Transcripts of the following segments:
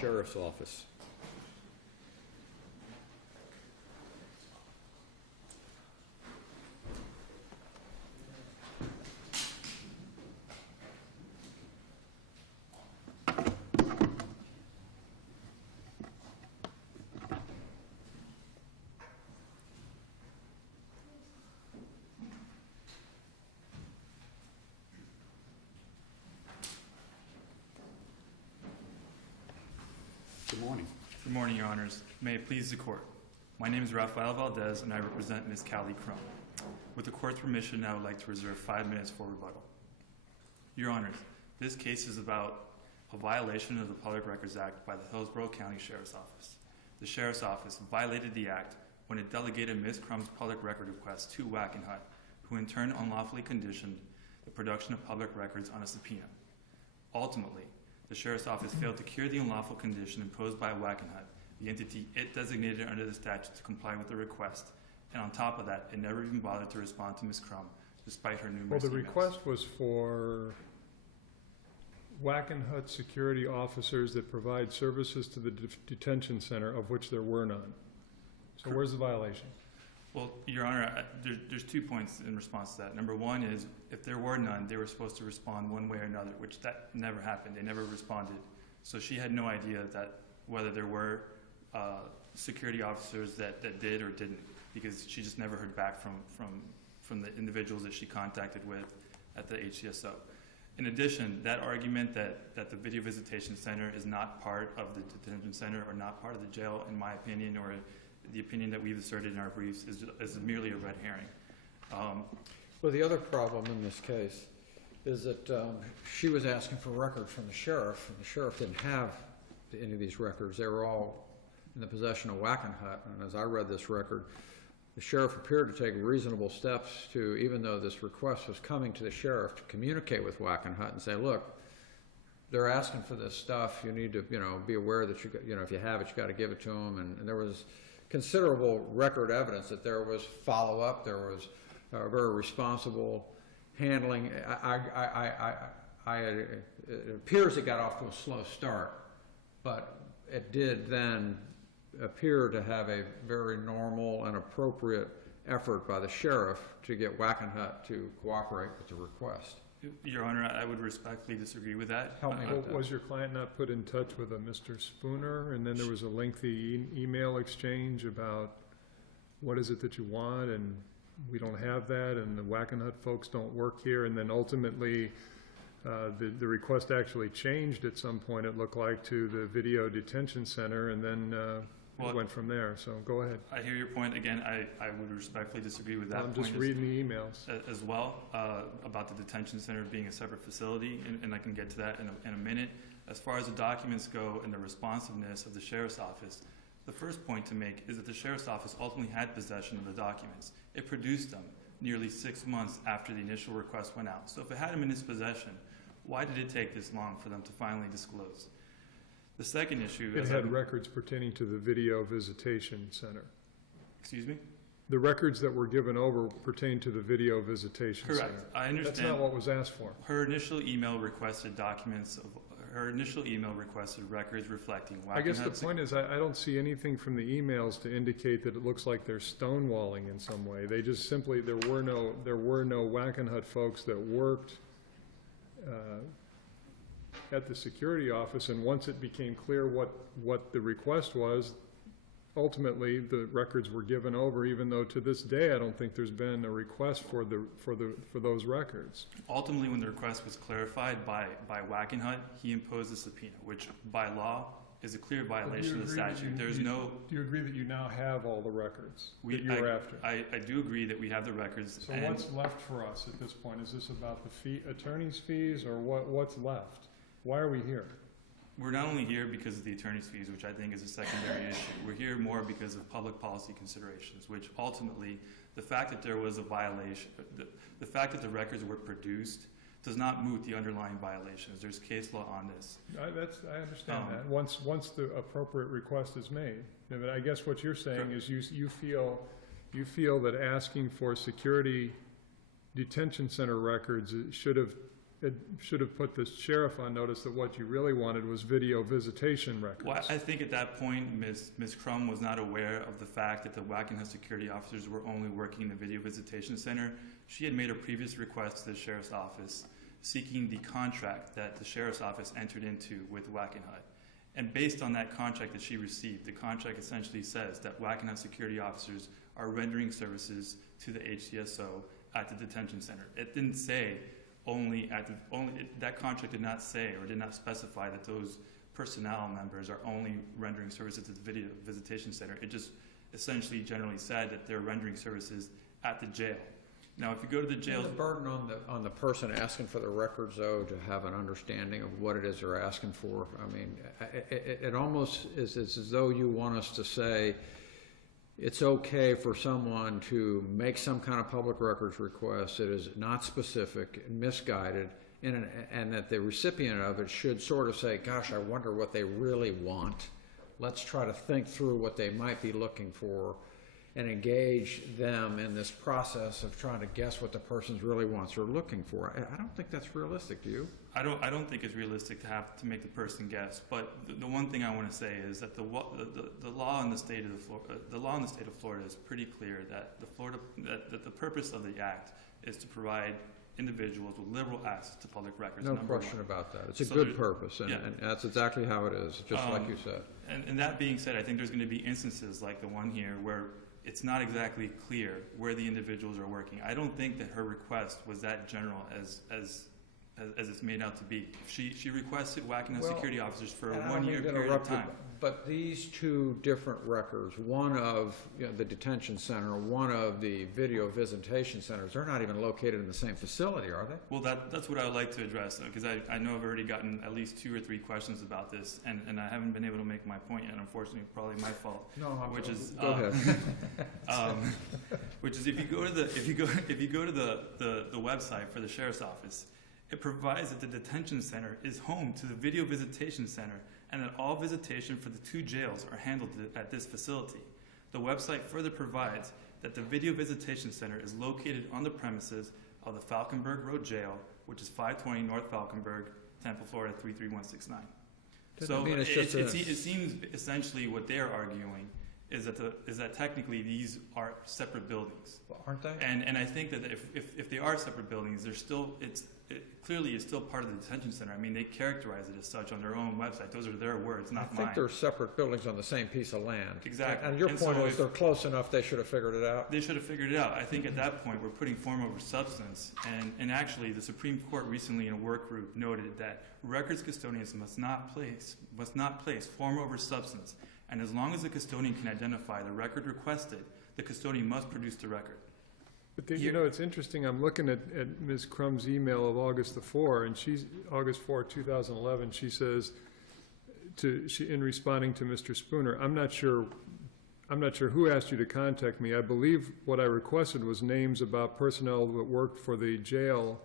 Sheriff's Office. Good morning. Good morning, Your Honors. May it please the Court. My name is Rafael Valdez, and I represent Ms. Callie Crum. With the Court's permission, I would like to reserve 5 minutes for rebuttal. Your Honors, this case is about a violation of the Public Records Act by the Hillsborough County Sheriff's Office. The Sheriff's Office violated the Act when it delegated Ms. Crum's public record request to Wackenhut, who in turn unlawfully conditioned the production of public records on a subpoena. Ultimately, the Sheriff's Office failed to cure the unlawful condition imposed by Wackenhut, the entity it designated under the statute to comply with the request, and on top of that, it never even bothered to respond to Ms. Crum, despite her numerous Well, the emails. request was for Wackenhut security officers that provide services to the detention center, of which there were none. So where's the violation? Well, Your Honor, there's 2 points in response to that. Number one is, if there were none, they were supposed to respond one way or another, which that never happened. They never responded. So she had no idea that whether there were security officers that did or didn't, because she just never heard back from the individuals that she contacted with at the HCSO. In addition, that argument that the video visitation center is not part of the detention center or not part of the jail, in my opinion, or the opinion that we've asserted in our briefs, is merely a red herring. Well, the other problem in this case is that she was asking for records from the sheriff, and the sheriff didn't have any of these records. They were all in the possession of Wackenhut, and as I read this record, the sheriff appeared to take reasonable steps to, even though this request was coming to the sheriff, to communicate with Wackenhut and say, look, they're asking for this stuff. You need to, be aware that if you have it, you got to give it to them. And there was considerable record evidence that there was follow-up, there was very responsible handling. It appears it got off to a slow start, but it did then appear to have a very normal and appropriate effort by the sheriff to get Wackenhut to cooperate with the request. Your Honor, I would respectfully disagree with that. Help me with that. Was your client not put in touch with a Mr. Spooner, and then there was a lengthy email exchange about what is it that you want, and we don't have that, and the Wackenhut folks don't work here, and then ultimately the request actually changed at some point, it looked like, to the video detention center, and then it went from there. So go ahead. I hear your point. Again, I would respectfully disagree with that I'm point just reading the emails. as well, about the detention center being a separate facility, and I can get to that in a minute. As far as the documents go and the responsiveness of the Sheriff's Office, the first point to make is that the Sheriff's Office ultimately had possession of the documents. It produced them nearly 6 months after the initial request went out. So if it had them in its possession, why did it take this long for them to finally disclose? The second issue is... It had records pertaining to the video visitation center. Excuse me? The records that were given over pertain to the video visitation center. Correct. I understand. That's not what was asked for. Her initial email requested documents. Her initial email requested records reflecting Wackenhut's... I guess the point is I don't see anything from the emails to indicate that it looks like they're stonewalling in some way. They just simply, there were no Wackenhut folks that worked at the security office, and once it became clear what the request was, ultimately the records were given over, even though to this day I don't think there's been a request for those records. Ultimately, when the request was clarified by Wackenhut, he imposed a subpoena, which by law is a clear violation of the statute. There's no... Do you agree that you now have all the records that you were after? I do agree that we have the records. So what's left for us at this point? Is this about the attorney's fees, or what's left? Why are we here? We're not only here because of the attorney's fees, which I think is a secondary issue. We're here more because of public policy considerations, which ultimately, the fact that there was a violation, the fact that the records were produced does not moot the underlying violations. There's case law on this. I understand that. Once the appropriate request is made. But I guess what you're saying is you feel that asking for security detention center records should have it should have put the sheriff on notice that what you really wanted was video visitation records. Well, I think at that point, Ms. Crum was not aware of the fact that the Wackenhut security officers were only working in the video visitation center. She had made a previous request to the sheriff's office seeking the contract that the sheriff's office entered into with Wackenhut. And based on that contract that she received, the contract essentially says that Wackenhut security officers are rendering services to the HCSO at the detention center. It didn't say that contract did not say or did not specify that those personnel members are only rendering services to the video visitation center. It just essentially generally said that they're rendering services at the jail. Now, if you go to the jail, the burden on the person asking for the records, though, to have an understanding of what it is they're asking for. I mean, it almost is as though you want us to say it's okay for someone to make some kind of public records request that is not specific, misguided, and that the recipient of it should sort of say, gosh, I wonder what they really want. Let's try to think through what they might be looking for and engage them in this process of trying to guess what the person really wants or looking for. I don't think that's realistic, do you? I don't think it's realistic to have to make the person guess. But the one thing I want to say is that the law in the state of Florida is pretty clear that the purpose of the act is to provide individuals with liberal access to public records. No question about that. It's a good purpose, and that's exactly how it is, just like you said. And that being said, I think there's going to be instances like the one here where it's not exactly clear where the individuals are working. I don't think that her request was that general as it's made out to be. She requested Wackenhut security officers for a 1 year period of time. But these two different records, one of the detention center, one of the video visitation centers, they're not even located in the same facility, are they? Well, that's what I would like to address, because I know I've already gotten at least 2 or 3 questions about this, and I haven't been able to make my point yet. Unfortunately, probably my fault. No, Go ahead. Which is if you go to the website for the sheriff's office, it provides that the detention center is home to the video visitation center, and that all visitation for the 2 jails are handled at this facility. The website further provides that the video visitation center is located on the premises of the Falkenberg Road Jail, which is 520 North Falkenberg, Tampa, Florida 33169. So it seems essentially what they're arguing is that technically these are separate buildings. Well, aren't they? And I think that if they are separate buildings, they're still clearly is still part of the detention center. I mean, they characterize it as such on their own website. Those are their words, not mine. I think they're separate buildings on the same piece of land. Exactly. And your point is they're close enough, they should have figured it out? They should have figured it out. I think at that point we're putting form over substance. And actually the Supreme Court recently in a work group noted that records custodians must not place form over substance. And as long as the custodian can identify the record requested, the custodian must produce the record. But it's interesting. I'm looking at Ms. Crum's email of August 4, and August 4, 2011. She says, in responding to Mr. Spooner, I'm not sure who asked you to contact me. I believe what I requested was names about personnel that worked for the jail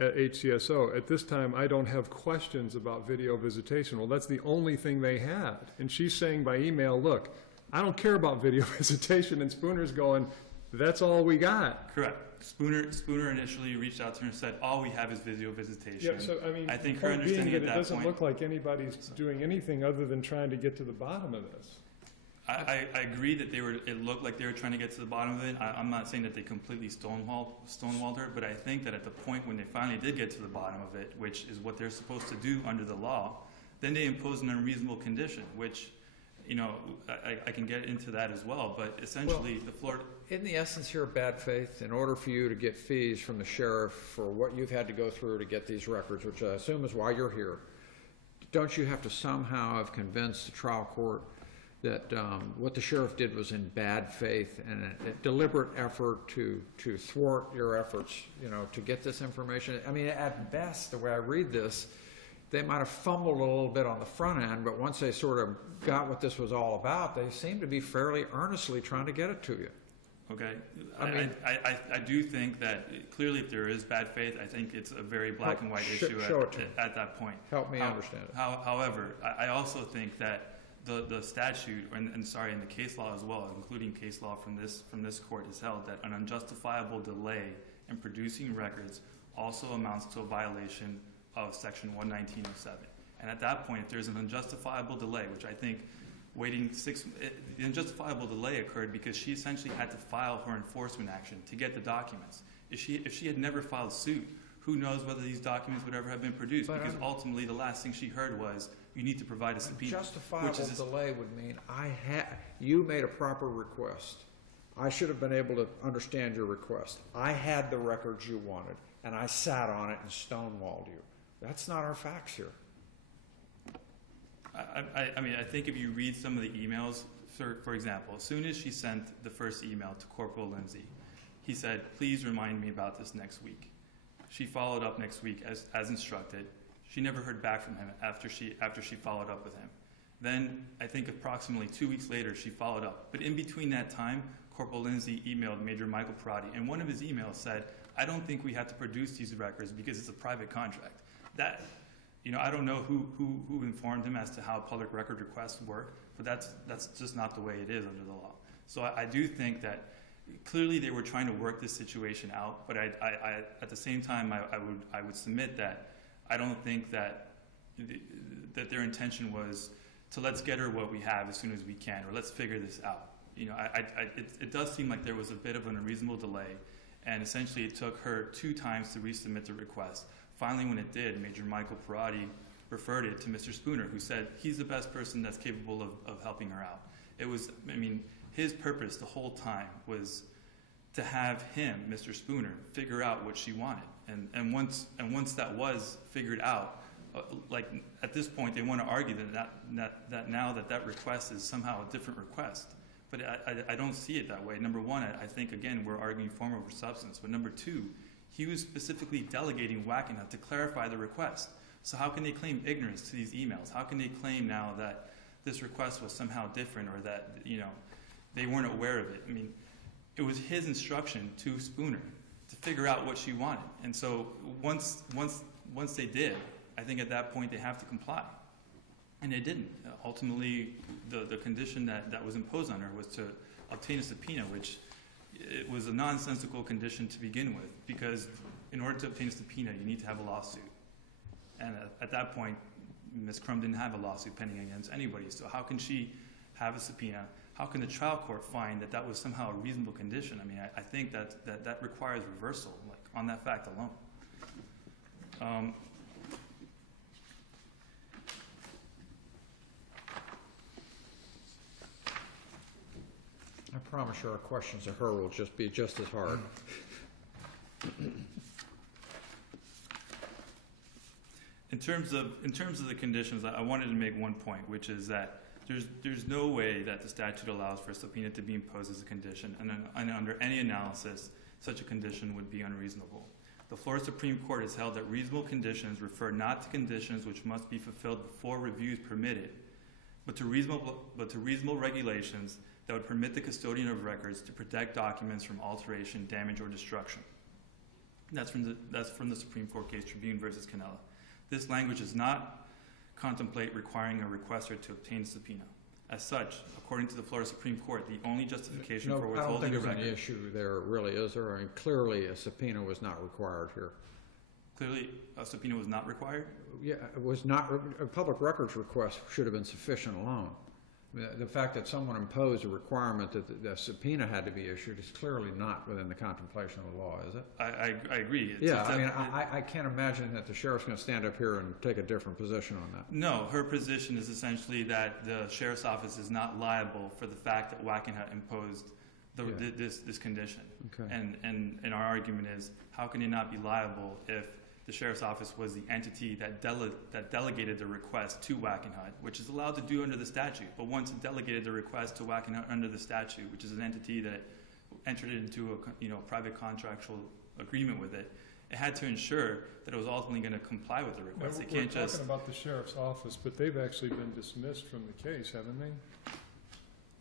at HCSO. At this time, I don't have questions about video visitation. Well, that's the only thing they had. And she's saying by email, look, I don't care about video visitation. And Spooner's going, that's all we got. Correct. Spooner initially reached out to her and said, all we have is video visitation. Yeah, so I mean, I think her understanding at that point, it doesn't look like anybody's doing anything other than trying to get to the bottom of this. I agree that it looked like they were trying to get to the bottom of it. I'm not saying that they completely stonewalled her, but I think that at the point when they finally did get to the bottom of it, which is what they're supposed to do under the law, then they imposed an unreasonable condition, which, I can get into that as well, but essentially the Florida... In the essence here of bad faith, in order for you to get fees from the sheriff for what you've had to go through to get these records, which I assume is why you're here, don't you have to somehow have convinced the trial court that what the sheriff did was in bad faith and a deliberate effort to thwart your efforts, to get this information? I mean, at best, the way I read this, they might have fumbled a little bit on the front end, but once they sort of got what this was all about, they seem to be fairly earnestly trying to get it to you. Okay. I do think that clearly if there is bad faith, I think it's a very black and white issue at that point. Help me understand it. However, I also think that the statute and the case law as well, including case law from this court, has held that an unjustifiable delay in producing records also amounts to a violation of Section 11907. And at that point, if there's an unjustifiable delay, which I think the unjustifiable delay occurred because she essentially had to file her enforcement action to get the documents. If she had never filed suit, who knows whether these documents would ever have been produced, because ultimately the last thing she heard was, you need to provide a subpoena. Justifiable delay would mean you made a proper request. I should have been able to understand your request. I had the records you wanted, and I sat on it and stonewalled you. That's not our facts here. I mean, I think if you read some of the emails, for example, as soon as she sent the first email to Corporal Lindsay, he said, please remind me about this next week. She followed up next week as instructed. She never heard back from him after she followed up with him. Then, I think approximately 2 weeks later, she followed up. But in between that time, Corporal Lindsay emailed Major Michael Parati, and one of his emails said, I don't think we have to produce these records because it's a private contract. That, I don't know who informed him as to how public record requests work, but that's just not the way it is under the law. So I do think that clearly they were trying to work this situation out, but I at the same time, I would submit that I don't think that their intention was to let's get her what we have as soon as we can, or let's figure this out. It does seem like there was a bit of an unreasonable delay, and essentially it took her 2 times to resubmit the request. Finally, when it did, Major Michael Parati referred it to Mr. Spooner, who said he's the best person that's capable of helping her out. It was, his purpose the whole time was to have him, Mr. Spooner, figure out what she wanted. And once that was figured out, like at this point, they want to argue that now that request is somehow a different request. But I don't see it that way. Number one, I think, again, we're arguing form over substance. But number two, he was specifically delegating Wackenhut to clarify the request. So how can they claim ignorance to these emails? How can they claim now that this request was somehow different, or that, they weren't aware of it? It was his instruction to Spooner to figure out what she wanted. And so once they did, I think at that point they have to comply. And they didn't. Ultimately, the condition that was imposed on her was to obtain a subpoena, which it was a nonsensical condition to begin with, because in order to obtain a subpoena, you need to have a lawsuit. And at that point, Ms. Crum didn't have a lawsuit pending against anybody. So how can she have a subpoena? How can the trial court find that was somehow a reasonable condition? I think that requires reversal, like on that fact alone. I promise you our questions of her will just be just as hard. In terms of the conditions, I wanted to make one point, which is that there's no way that the statute allows for a subpoena to be imposed as a condition, and under any analysis, such a condition would be unreasonable. The Florida Supreme Court has held that reasonable conditions refer not to conditions which must be fulfilled before review is permitted, but to reasonable regulations that would permit the custodian of records to protect documents from alteration, damage, or destruction. That's from the Supreme Court case Tribune versus Canella. This language does not contemplate requiring a requester to obtain a subpoena. As such, according to the Florida Supreme Court, the only justification for withholding a record... I don't think there's any issue there, really, is there? Clearly a subpoena was not required here. Clearly a subpoena was not required? Yeah, it was not. A public records request should have been sufficient alone. The fact that someone imposed a requirement that the subpoena had to be issued is clearly not within the contemplation of the law, is it? I agree. I can't imagine that the sheriff's going to stand up here and take a different position on that. No, her position is essentially that the sheriff's office is not liable for the fact that Wackenhut imposed this condition. Okay. And our argument is, how can he not be liable if the sheriff's office was the entity that delegated the request to Wackenhut, which is allowed to do under the statute. But once it delegated the request to Wackenhut under the statute, which is an entity that entered into a private contractual agreement with it, it had to ensure that it was ultimately going to comply with the request. We're talking about the sheriff's office, but they've actually been dismissed from the case, haven't they?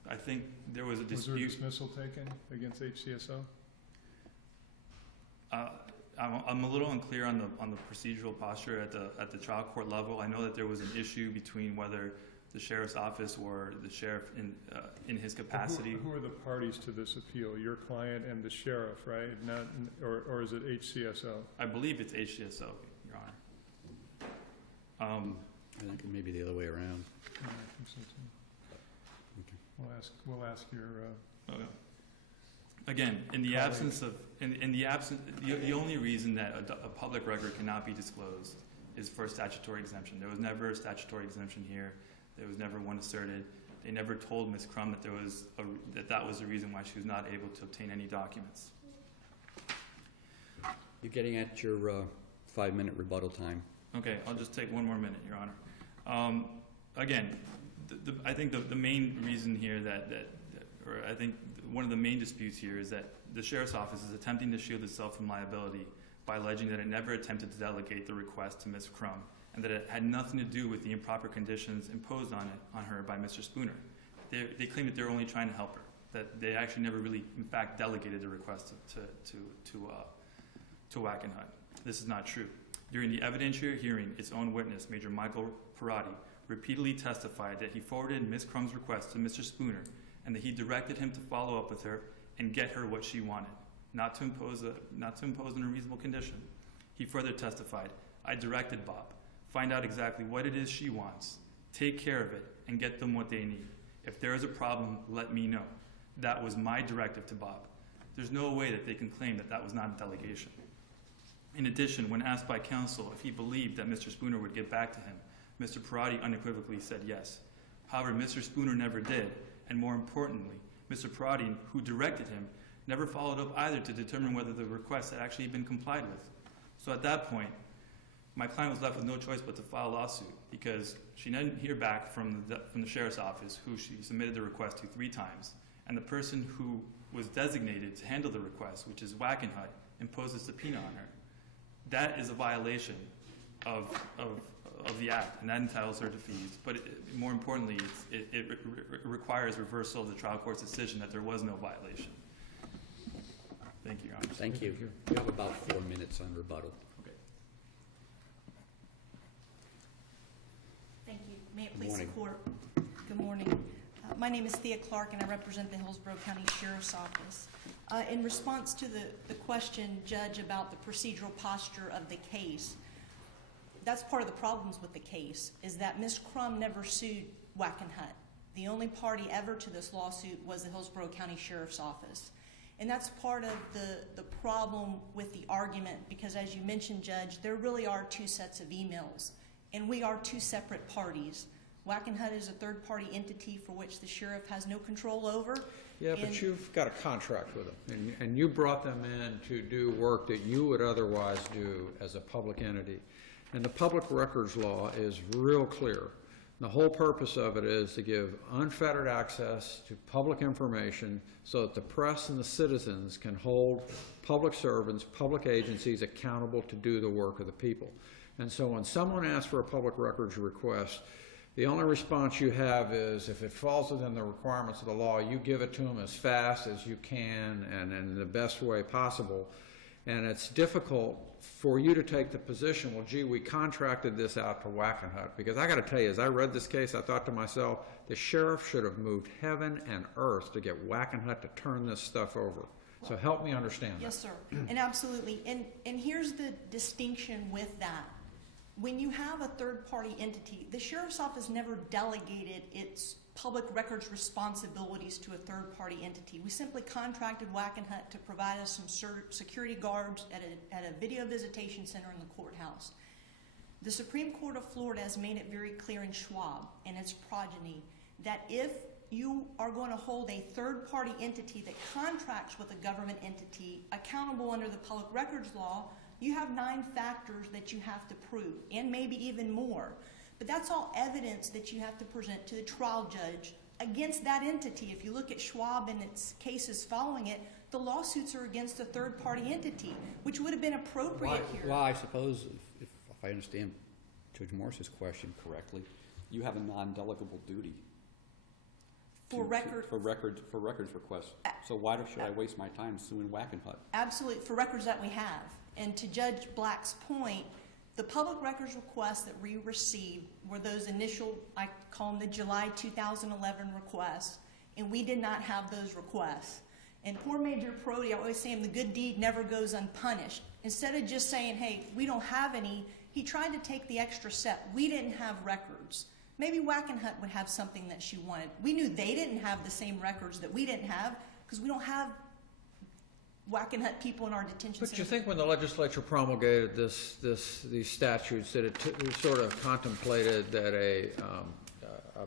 I think there was a dispute. Was there a dismissal taken against HCSO? I'm a little unclear on the procedural posture at the trial court level. I know that there was an issue between whether the sheriff's office or the sheriff in his capacity. Who are the parties to this appeal? Your client and the sheriff, right? Not, or is it HCSO? I believe it's HCSO, Your Honor. I think it may be the other way around. Yeah, I think so too. Okay. We'll ask your. Okay. Again, in the absence of, the only reason that a public record cannot be disclosed is for a statutory exemption. There was never a statutory exemption here. There was never one asserted. They never told Ms. Crum that that was the reason why she was not able to obtain any documents. You're getting at your 5-minute rebuttal time. Okay, I'll just take one more minute, Your Honor. Again, I think the main reason here or I think one of the main disputes here is that the Sheriff's Office is attempting to shield itself from liability by alleging that it never attempted to delegate the request to Ms. Crum and that it had nothing to do with the improper conditions imposed on her by Mr. Spooner. They claim that they're only trying to help her, that they actually never really, in fact, delegated the request to Wackenhut. This is not true. During the evidentiary hearing, its own witness, Major Michael Perotti, repeatedly testified that he forwarded Ms. Crum's request to Mr. Spooner and that he directed him to follow up with her and get her what she wanted, not to impose an unreasonable condition. He further testified, "I directed Bob, find out exactly what it is she wants, take care of it, and get them what they need. If there is a problem, let me know. That was my directive to Bob." There's no way that they can claim that that was not a delegation. In addition, when asked by counsel if he believed that Mr. Spooner would get back to him, Mr. Perotti unequivocally said yes. However, Mr. Spooner never did, and more importantly, Mr. Perotti, who directed him, never followed up either to determine whether the request had actually been complied with. So at that point, my client was left with no choice but to file a lawsuit because she didn't hear back from the Sheriff's Office, who she submitted the request to 3 times, and the person who was designated to handle the request, which is Wackenhut, imposed a subpoena on her. That is a violation of the act, and that entitles her to fees. But more importantly, it requires reversal of the trial court's decision that there was no violation. Thank you, Your Honor. Thank you. You have about 4 minutes on rebuttal. Okay. Thank you. May it please the court. Good morning. My name is Thea Clark, and I represent the Hillsborough County Sheriff's Office. In response to the question, Judge, about the procedural posture of the case, that's part of the problems with the case, is that Ms. Crum never sued Wackenhut. The only party ever to this lawsuit was the Hillsborough County Sheriff's Office. And that's part of the problem with the argument, because as you mentioned, Judge, there really are 2 sets of emails, and we are 2 separate parties. Wackenhut is a third-party entity for which the sheriff has no control over. Yeah, but you've got a contract with them, and you brought them in to do work that you would otherwise do as a public entity. And the public records law is real clear. The whole purpose of it is to give unfettered access to public information so that the press and the citizens can hold public servants, public agencies accountable to do the work of the people. And so when someone asks for a public records request, the only response you have is, if it falls within the requirements of the law, you give it to them as fast as you can and in the best way possible. And it's difficult for you to take the position, well, gee, we contracted this out to Wackenhut. Because I got to tell you, as I read this case, I thought to myself, the sheriff should have moved heaven and earth to get Wackenhut to turn this stuff over. So help me understand that. Yes, sir. And absolutely. And here's the distinction with that. When you have a third-party entity, the Sheriff's Office never delegated its public records responsibilities to a third-party entity. We simply contracted Wackenhut to provide us some security guards at a video visitation center in the courthouse. The Supreme Court of Florida has made it very clear in Schwab and its progeny that if you are going to hold a third-party entity that contracts with a government entity accountable under the public records law, you have 9 factors that you have to prove, and maybe even more. But that's all evidence that you have to present to the trial judge against that entity. If you look at Schwab and its cases following it, the lawsuits are against a third-party entity, which would have been appropriate here. Well, I suppose, if I understand Judge Morris's question correctly, you have a non-delegable duty For records requests. So why should I waste my time suing Wackenhut? Absolutely, for records that we have. And to Judge Black's point, The public records requests that we received were those initial, I call them the July 2011 requests, and we did not have those requests. And poor Major Prodi, I always say him, the good deed never goes unpunished. Instead of just saying, hey, we don't have any, he tried to take the extra step. We didn't have records. Maybe Wackenhut would have something that she wanted. We knew they didn't have the same records that we didn't have because we don't have Wackenhut people in our detention But centers. you think when the legislature promulgated these statutes that it sort of contemplated that a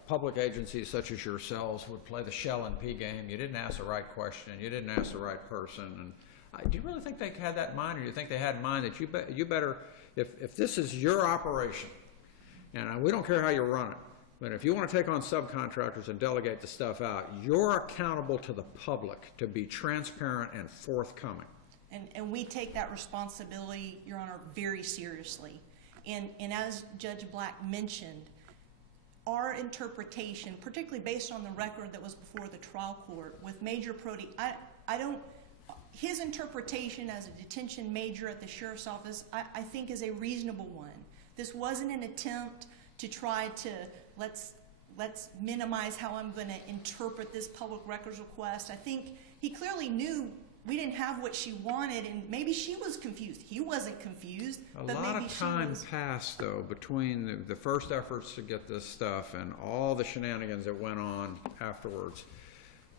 public agency such as yourselves would play the shell and pea game? You didn't ask the right question, you didn't ask the right person. And do you really think they had that in mind, or do you think they had in mind that you better, if this is your operation, and we don't care how you run it, but if you want to take on subcontractors and delegate the stuff out, you're accountable to the public to be transparent and forthcoming. And we take that responsibility, Your Honor, very seriously. And as Judge Black mentioned, our interpretation, particularly based on the record that was before the trial court with Major Prodi, his interpretation as a detention major at the sheriff's office, I think is a reasonable one. This wasn't an attempt to try to let's minimize how I'm going to interpret this public records request. I think he clearly knew we didn't have what she wanted, and maybe she was confused. He wasn't confused, but maybe she was. A lot of time passed, though, between the first efforts to get this stuff and all the shenanigans that went on afterwards.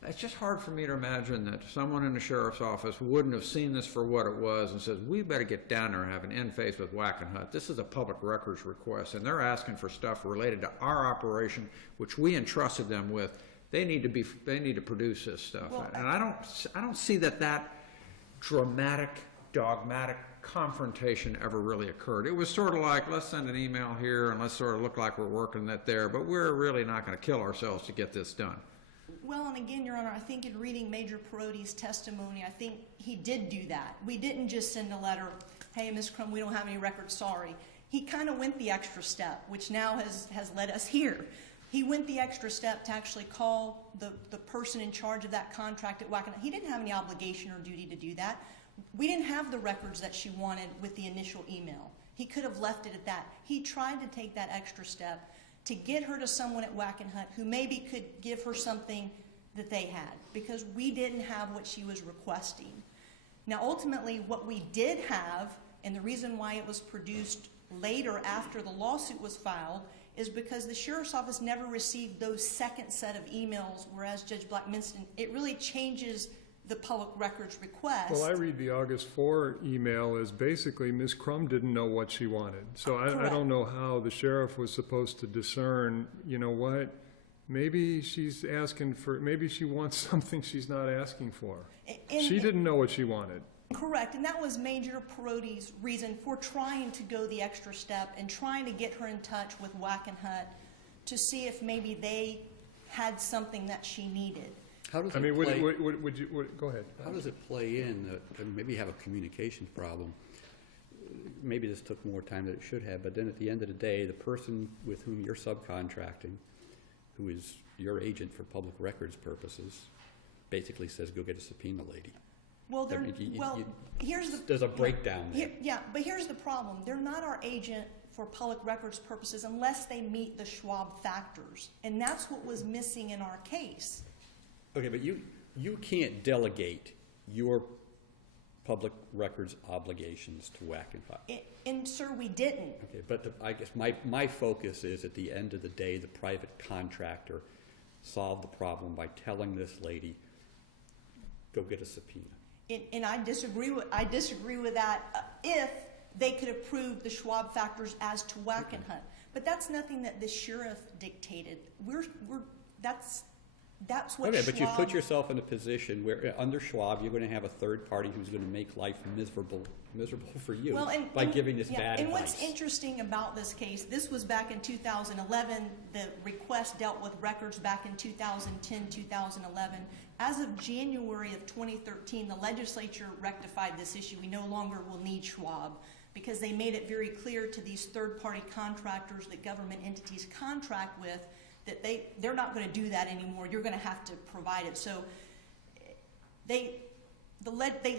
It's just hard for me to imagine that someone in the sheriff's office wouldn't have seen this for what it was and says, we better get down there and have an in-face with Wackenhut. This is a public records request, and they're asking for stuff related to our operation, which we entrusted them with. They need to produce this stuff. Well, and I don't see that dramatic, dogmatic confrontation ever really occurred. It was sort of like, let's send an email here and let's sort of look like we're working that there, but we're really not going to kill ourselves to get this done. Well, and again, Your Honor, I think in reading Major Prodi's testimony, I think he did do that. We didn't just send a letter, hey, Ms. Crum, we don't have any records, sorry. He kind of went the extra step, which now has led us here. He went the extra step to actually call the person in charge of that contract at Wackenhut. He didn't have any obligation or duty to do that. We didn't have the records that she wanted with the initial email. He could have left it at that. He tried to take that extra step to get her to someone at Wackenhut who maybe could give her something that they had, because we didn't have what she was requesting. Now, ultimately, what we did have, and the reason why it was produced later after the lawsuit was filed, is because the sheriff's office never received those second set of emails, whereas Judge Black mentioned it really changes the public records request. Well, I read the August 4 email as basically Ms. Crum didn't know what she wanted. So I don't know how the sheriff was supposed to discern, you know what, maybe she's asking for, maybe she wants something she's not asking for. She didn't know what she wanted. Correct, and that was Major Prodi's reason for trying to go the extra step and trying to get her in touch with Wackenhut to see if maybe they had something that she needed. How does I mean, it play? would you go ahead. How does it play in? Maybe you have a communications problem. Maybe this took more time than it should have, but then at the end of the day, the person with whom you're subcontracting, who is your agent for public records purposes, basically says, go get a subpoena, lady. Well, here's the... There's a breakdown there. Yeah, but here's the problem. They're not our agent for public records purposes unless they meet the Schwab factors, and that's what was missing in our case. Okay, but you can't delegate your public records obligations to Wackenhut. And sir, we didn't. Okay, but I guess my focus is, at the end of the day, the private contractor solved the problem by telling this lady, go get a subpoena. And I disagree with that if they could have proved the Schwab factors as to Wackenhut. But that's nothing that the sheriff dictated. That's what Okay, Schwab... but you put yourself in a position where, under Schwab, you're going to have a third party who's going to make life miserable for you by giving this bad advice. And what's interesting about this case, this was back in 2011. The request dealt with records back in 2010, 2011. As of January of 2013, the legislature rectified this issue. We no longer will need Schwab because they made it very clear to these third-party contractors that government entities contract with that they're not going to do that anymore. You're going to have to provide it. So they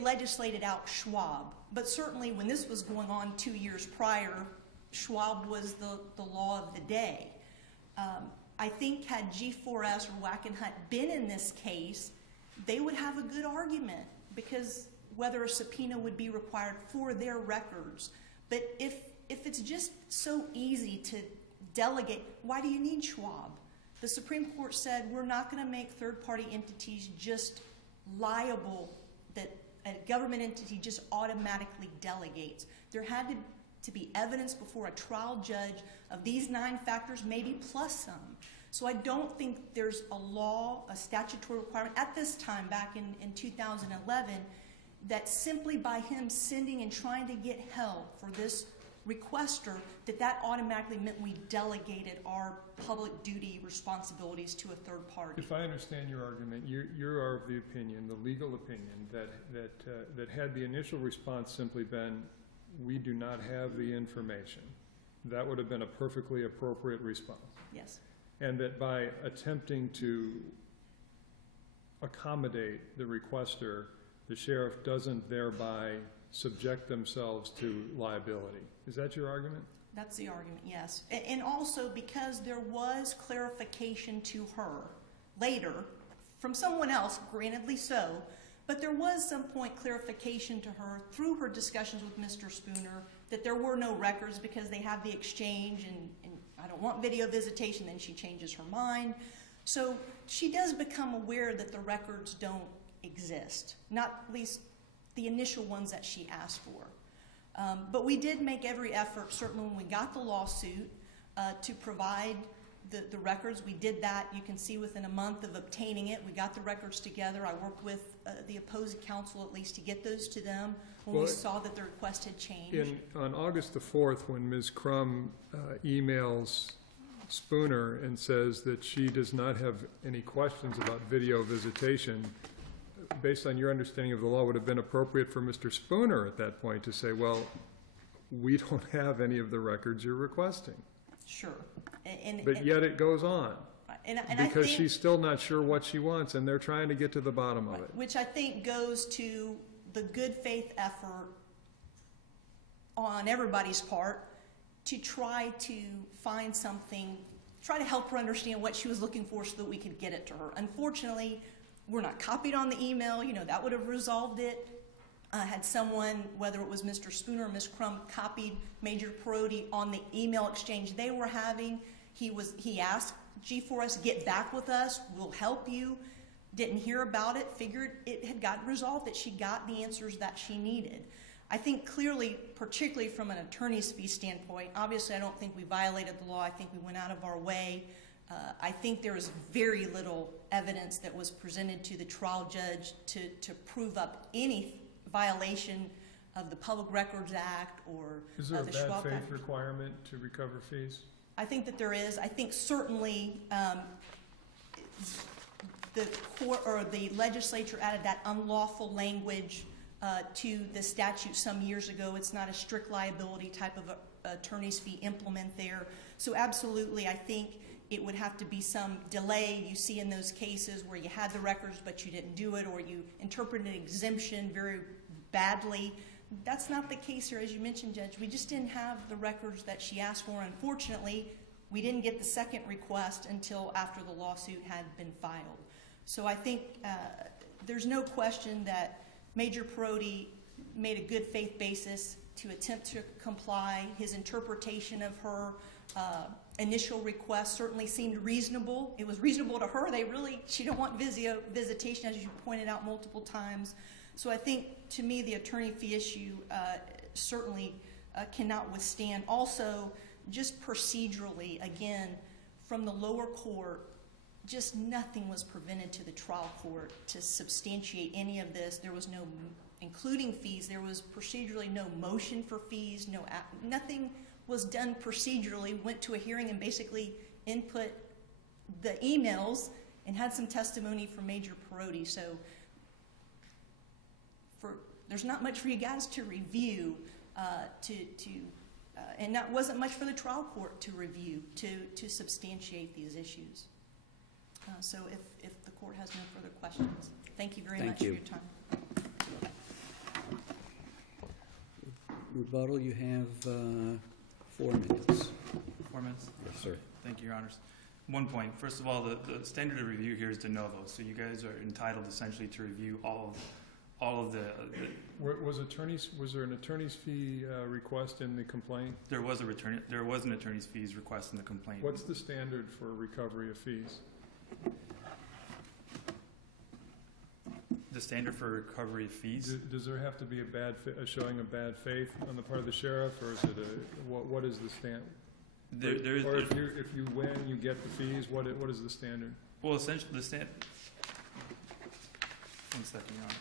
legislated out Schwab. But certainly when this was going on 2 years prior, Schwab was the law of the day. I think had G4S or Wackenhut been in this case, they would have a good argument, because whether a subpoena would be required for their records. But if it's just so easy to delegate, why do you need Schwab? The Supreme Court said we're not going to make third-party entities just liable, that a government entity just automatically delegates. There had to be evidence before a trial judge of these 9 factors, maybe plus some. So I don't think there's a law, a statutory requirement at this time, back in 2011, that simply by him sending and trying to get help for this requester, that automatically meant we delegated our public duty responsibilities to a third party. If I understand your argument, you're of the opinion, the legal opinion, that had the initial response simply been, we do not have the information, that would have been a perfectly appropriate response. Yes. And that by attempting to accommodate the requester, the sheriff doesn't thereby subject themselves to liability. Is that your argument? That's the argument, yes. And also because there was clarification to her later from someone else, grantedly so, but there was some point clarification to her through her discussions with Mr. Spooner that there were no records because they have the exchange and I don't want video visitation, then she changes her mind. So she does become aware that the records don't exist, not at least the initial ones that she asked for. But we did make every effort, certainly when we got the lawsuit, to provide the records. We did that, you can see, within a month of obtaining it. We got the records together. I worked with the opposing counsel at least to get those to them when we saw that the request had changed. On August the 4th, when Ms. Crum emails Spooner and says that she does not have any questions about video visitation, based on your understanding of the law, would have been appropriate for Mr. Spooner at that point to say, well, we don't have any of the records you're requesting. Sure. But yet it goes on. And Because I think, she's still not sure what she wants, and they're trying to get to the bottom of it. which I think goes to the good faith effort on everybody's part to try to find something, try to help her understand what she was looking for so that we could get it to her. Unfortunately, we're not copied on the email. You know, that would have resolved it. Had someone, whether it was Mr. Spooner or Ms. Crum, copied Major Perotti on the email exchange they were having, he asked G4S, get back with us, we'll help you. Didn't hear about it, figured it had gotten resolved, that she got the answers that she needed. I think clearly, particularly from an attorney's fee standpoint, obviously I don't think we violated the law. I think we went out of our way. I think there was very little evidence that was presented to the trial judge to prove up any violation of the Public Records Act or Is there a the bad Schwab faith Act. requirement to recover fees? I think that there is. I think certainly the court or the legislature added that unlawful language to the statute some years ago. It's not a strict liability type of attorney's fee implement there. So absolutely, I think it would have to be some delay. You see in those cases where you had the records but you didn't do it, or you interpreted an exemption very badly. That's not the case here, as you mentioned, Judge. We just didn't have the records that she asked for. Unfortunately, we didn't get the second request until after the lawsuit had been filed. So I think there's no question that Major Perotti made a good faith basis to attempt to comply. His interpretation of her initial request certainly seemed reasonable. It was reasonable to her. She didn't want visitation, as you pointed out multiple times. So I think, to me, the attorney fee issue certainly cannot withstand. Also, just procedurally, again, from the lower court, just nothing was presented to the trial court to substantiate any of this. There was no, including fees, there was procedurally no motion for fees, nothing was done procedurally. Went to a hearing and basically input the emails and had some testimony from Major Perotti. So there's not much for you guys to review, and that wasn't much for the trial court to review to substantiate these issues. So if the court has no further questions, thank you very much for your time. Rebuttal, you have 4 minutes. 4 minutes? Yes, sir. Thank you, Your Honors. One point. First of all, the standard of review here is de novo, so you guys are entitled essentially to review all of the Was there an attorney's fee request in the complaint? there was an attorney's fees request in the complaint. What's the standard for recovery of fees? The standard for recovery of fees? Does there have to be a showing of bad faith on the part of the sheriff, or is it what is the standard? Or if you win, you get the fees, what is the standard? Well, essentially, one second, Your Honor.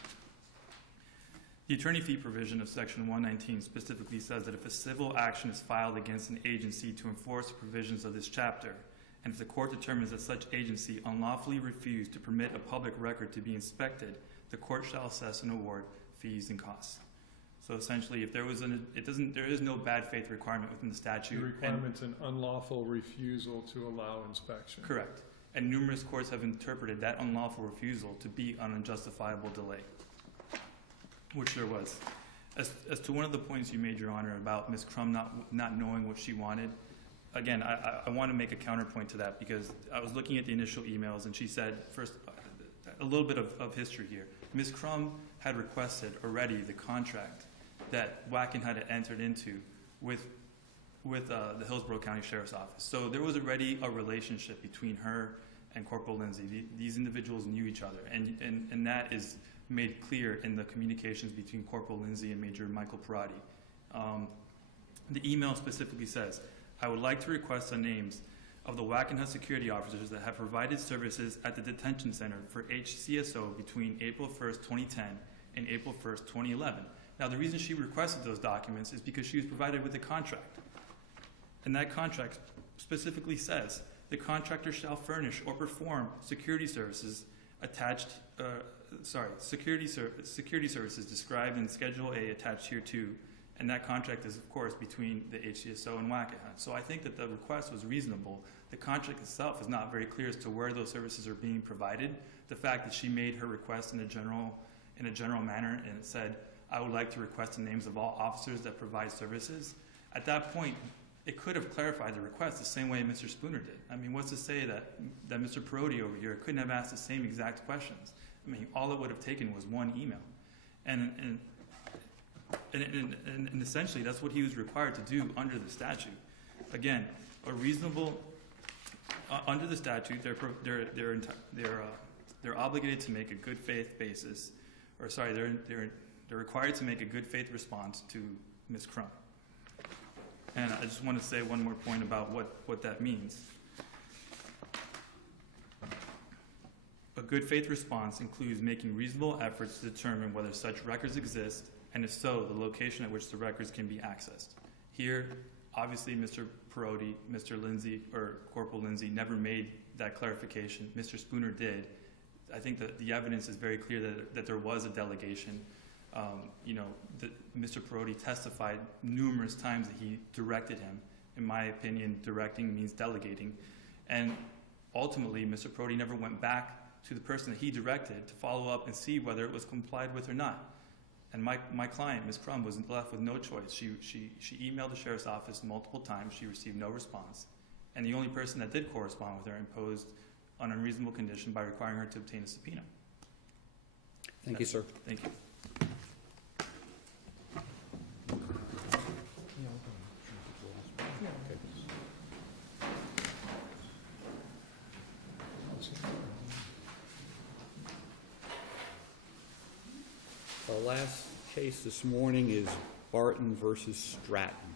The attorney fee provision of Section 119 specifically says that if a civil action is filed against an agency to enforce the provisions of this chapter, and if the court determines that such agency unlawfully refused to permit a public record to be inspected, the court shall assess and award fees and costs. So essentially, if there is no bad faith requirement within the statute. The requirement's an unlawful refusal to allow inspection. Correct. And numerous courts have interpreted that unlawful refusal to be an unjustifiable delay, which there was. As to one of the points you made, Your Honor, about Ms. Crum not knowing what she wanted, again, I want to make a counterpoint to that, because I was looking at the initial emails, and she said, first, a little bit of history here. Ms. Crum had requested already the contract that Wackenhut had entered into with the Hillsborough County Sheriff's Office. So there was already a relationship between her and Corporal Lindsay. These individuals knew each other, and that is made clear in the communications between Corporal Lindsay and Major Michael Parati. The email specifically says, I would like to request the names of the Wackenhut security officers that have provided services at the detention center for HCSO between April 1st, 2010 and April 1st, 2011. Now, the reason she requested those documents is because she was provided with a contract. And that contract specifically says, the contractor shall furnish or perform security services security services described in Schedule A attached here too, and that contract is, of course, between the HCSO and Wackenhut. So I think that the request was reasonable. The contract itself is not very clear as to where those services are being provided. The fact that she made her request in a general manner and it said, I would like to request the names of all officers that provide services, at that point, it could have clarified the request the same way Mr. Spooner did. I mean, what's to say that Mr. Parodi over here couldn't have asked the same exact questions? I mean, all it would have taken was one email. And essentially, that's what he was required to do under the statute. Again, a reasonable, under the statute, they're obligated to make a good faith basis, or sorry, they're required to make a good faith response to Ms. Crum. And I just want to say one more point about what that means. A good faith response includes making reasonable efforts to determine whether such records exist, and if so, the location at which the records can be accessed. Here, obviously, Mr. Parodi, Mr. Lindsay, or Corporal Lindsay never made that clarification. Mr. Spooner did. I think that the evidence is very clear that there was a delegation. Mr. Parodi testified numerous times that he directed him. In my opinion, directing means delegating. And ultimately, Mr. Parodi never went back to the person that he directed to follow up and see whether it was complied with or not. And my client, Ms. Crum, was left with no choice. She emailed the sheriff's office multiple times. She received no response. And the only person that did correspond with her imposed an unreasonable condition by requiring her to obtain a subpoena. Thank you, sir. Thank you. Our last case this morning is Barton versus Stratton.